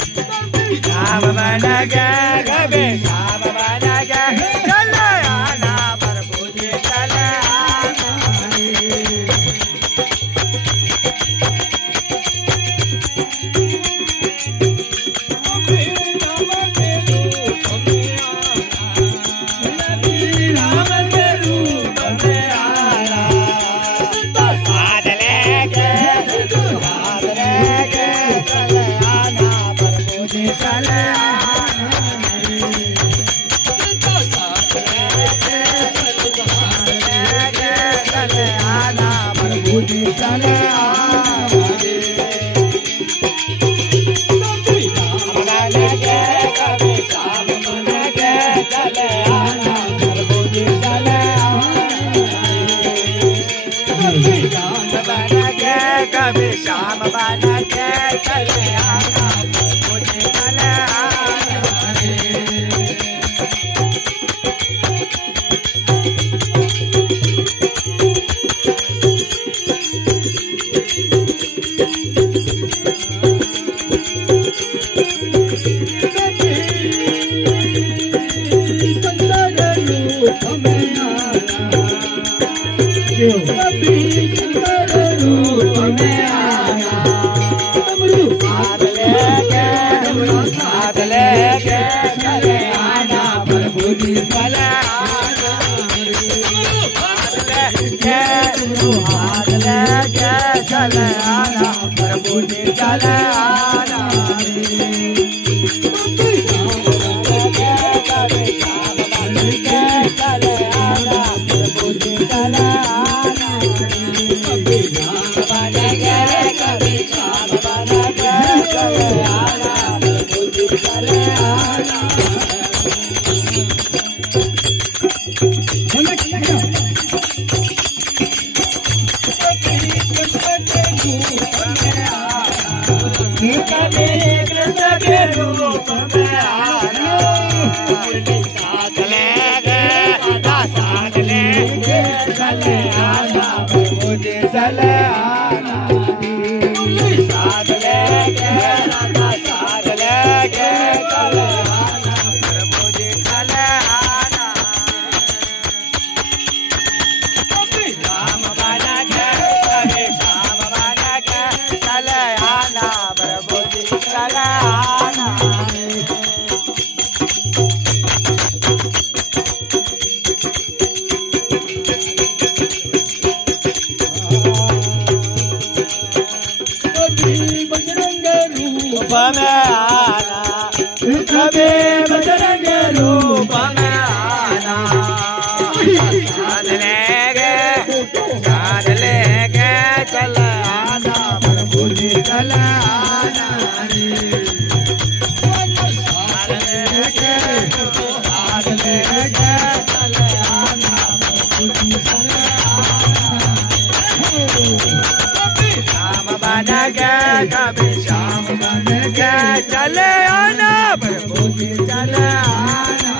श्याम बन के कभी श्याम बन के चले आना प्रभु जी चले आना कभी श्याम बन के चले आना मुझे चले चले आना प्रभु जी चले आना चले आना प्रभु जी चले आना कभी श्याम बन के चले आना प्रभु जी चले आना कृष्ण के रूप में आना साथ लेके चले आना प्रभु जी चले आना साथ लेके चले आना प्रभु जी चले आना श्याम बन के कभी श्याम बन के चले आना प्रभु जी चले आना बजरंग रूप में आना कभी बजरंग रूप में आना साथ लेके चले आना प्रभु जी चले आना साथ लेके चले आना प्रभु जी चले श्याम बन के कभी श्याम बन के चले आना प्रभु जी चले आना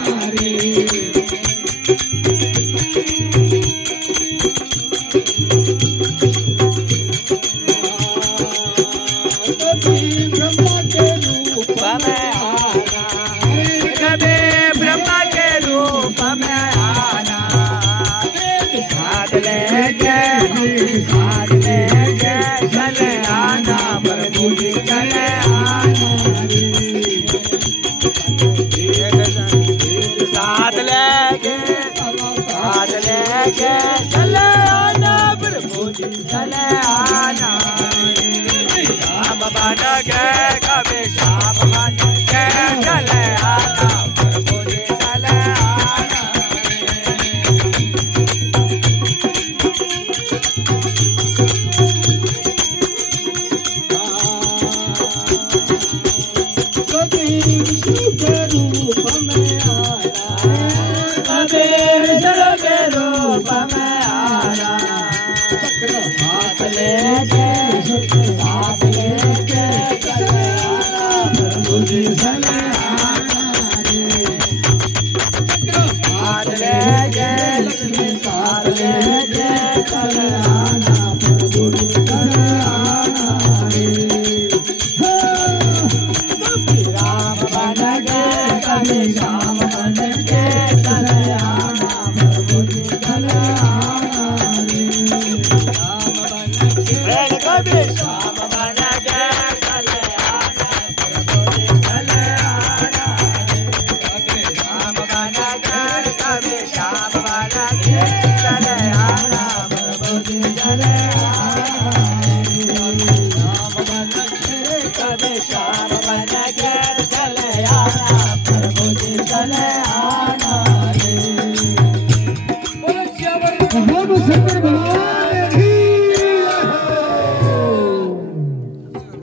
कभी ब्रह्मा के रूप में आना साथ लेके चले आना प्रभु जी चले आना साथ लेके चले आना प्रभु जी चले आना श्याम बन के कभी श्याम बन के चले आना प्रभु जी चले आना विष्णु के रूप में आना कभी विष्णु के रूप में आना चक्र हाथ लेके